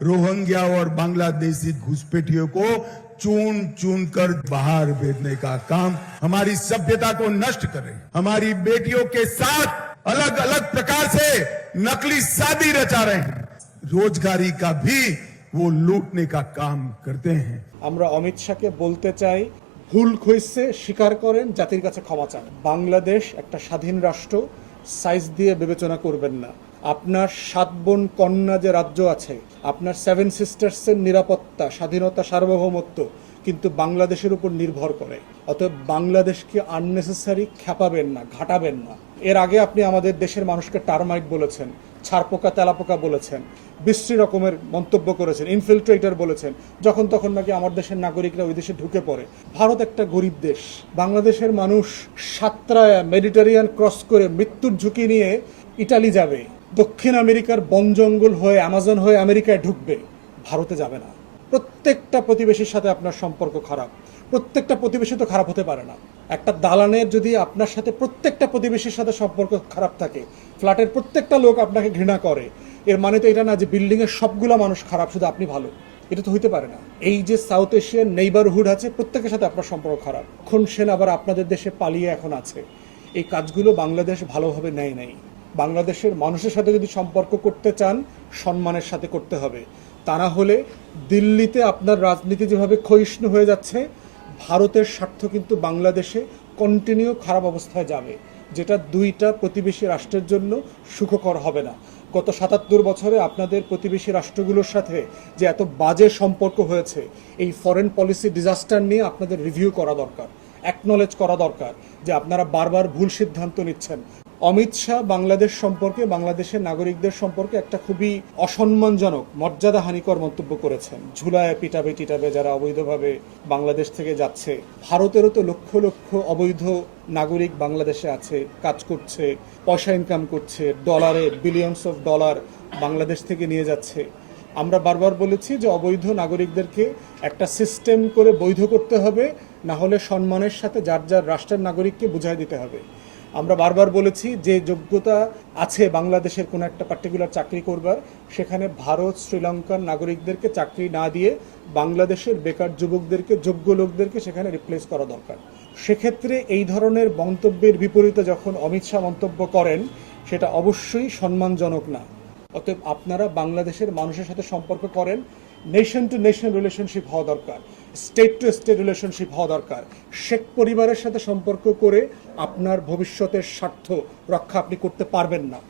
Rohingya और बांग्लादेशी घुसपैठियों को चुन चुन कर बाहर भेजने का काम हमारी सभ्यता को नष्ट कर रहे हैं। हमारी बेटियों के साथ अलग अलग प्रकार से नकली शादी रचा रहे हैं। रोजगारी का भी वो लूटने का काम करते हैं। আমরা অমিত শাহকে বলতে চাই, ভুল হয়েছে স্বীকার করেন, জাতির কাছে ক্ষমা চান। বাংলাদেশ একটা স্বাধীন রাষ্ট্র, সাইজ দিয়ে বিবেচনা করবেন না। আপনার 7 বোন কন্যা যে রাজ্য আছে, আপনার 7 সিস্টার্সের নিরাপত্তা, স্বাধীনতা, সার্বভৌমত্ব কিন্তু বাংলাদেশের উপর নির্ভর করে। অতএব বাংলাদেশকে আননেসেসারি খেপাবেন না, ঘাটাবেন না। এর আগে আপনি আমাদের দেশের মানুষকে টার্মাইট বলেছেন, ছারপোকা তেলাপোকা বলেছেন, বিশ্রী রকমের মন্তব্য করেছেন, ইনফিল্ট্রেটর বলেছেন, যখন তখন নাকি আমার দেশের নাগরিকরা ওই দেশে ঢুকে পড়ে। ভারত একটা গরিব দেশ। বাংলাদেশের মানুষ সাতরায় মেডিটেরিয়ান ক্রস করে মৃত্যুর ঝুঁকি নিয়ে ইটালি যাবে, দক্ষিণ আমেরিকার বন জঙ্গল হয়ে অ্যামাজন হয়ে আমেরিকায় ঢুকবে, ভারতে যাবে না। প্রত্যেকটা প্রতিবেশীর সাথে আপনার সম্পর্ক খারাপ। প্রত্যেকটা প্রতিবেশী তো খারাপ হতে পারে না। একটা দালানের যদি আপনার সাথে প্রত্যেকটা প্রতিবেশীর সাথে সম্পর্ক খারাপ থাকে, ফ্ল্যাটের প্রত্যেকটা লোক আপনাকে ঘৃণা করে, এর মানে তো এটা না যে বিল্ডিংয়ের সবগুলো মানুষ খারাপ, শুধু আপনি ভালো। এটা তো হইতে পারে না। এই যে সাউথ এশিয়ান নেইবারহুড আছে, প্রত্যেকের সাথে আপনার সম্পর্ক খারাপ। খুন সেন আবার আপনাদের দেশে পালিয়ে এখন আছে। এই কাজগুলো বাংলাদেশ ভালোভাবে নেয় নাই। বাংলাদেশের মানুষের সাথে যদি সম্পর্ক করতে চান, সম্মানের সাথে করতে হবে। তা না হলে দিল্লিতে আপনার রাজনীতি যেভাবে ক্ষয়িষ্ণু হয়ে যাচ্ছে, ভারতের স্বার্থ কিন্তু বাংলাদেশে কন্টিনিউ খারাপ অবস্থায় যাবে, যেটা দুইটা প্রতিবেশী রাষ্ট্রের জন্য সুখকর হবে না। গত ৭৭ বছরে আপনাদের প্রতিবেশী রাষ্ট্রগুলোর সাথে যে এত বাজে সম্পর্ক হয়েছে, এই ফরেন পলিসি ডিজাস্টার নিয়ে আপনাদের রিভিউ করা দরকার, অ্যাকনলেজ করা দরকার যে আপনারা বারবার ভুল সিদ্ধান্ত নিচ্ছেন। অমিত শাহ বাংলাদেশ সম্পর্কে, বাংলাদেশের নাগরিকদের সম্পর্কে একটা খুবই অসম্মানজনক, মর্যাদাহানিকর মন্তব্য করেছেন। ঝুলায় পিটাবে টিটাবে যারা অবৈধভাবে বাংলাদেশ থেকে যাচ্ছে। ভারতেরও তো লক্ষ লক্ষ অবৈধ নাগরিক বাংলাদেশে আছে, কাজ করছে, পয়সা ইনকাম করছে, ডলারে বিলিয়নস অফ ডলার বাংলাদেশ থেকে নিয়ে যাচ্ছে। আমরা বারবার বলেছি যে অবৈধ নাগরিকদেরকে একটা সিস্টেম করে বৈধ করতে হবে, না হলে সম্মানের সাথে যার যার রাষ্ট্রের নাগরিককে বুঝাই দিতে হবে। আমরা বারবার বলেছি যে যোগ্যতা আছে বাংলাদেশের কোনো একটা পার্টিকুলার চাকরি করবার, সেখানে ভারত শ্রীলঙ্কার নাগরিকদেরকে চাকরি না দিয়ে বাংলাদেশের বেকার যুবকদেরকে, যোগ্য লোকদেরকে সেখানে রিপ্লেস করা দরকার। সেক্ষেত্রে এই ধরনের মন্তব্যের বিপরীতে যখন অমিত শাহ মন্তব্য করেন, সেটা অবশ্যই সম্মানজনক না। অতএব আপনারা বাংলাদেশের মানুষের সাথে সম্পর্ক করেন, নেশন টু নেশন রিলেশনশিপ হওয়া দরকার, স্টেট টু স্টেট রিলেশনশিপ হওয়া দরকার। শেখ পরিবারের সাথে সম্পর্ক করে আপনার ভবিষ্যতের স্বার্থ রক্ষা আপনি করতে পারবেন না।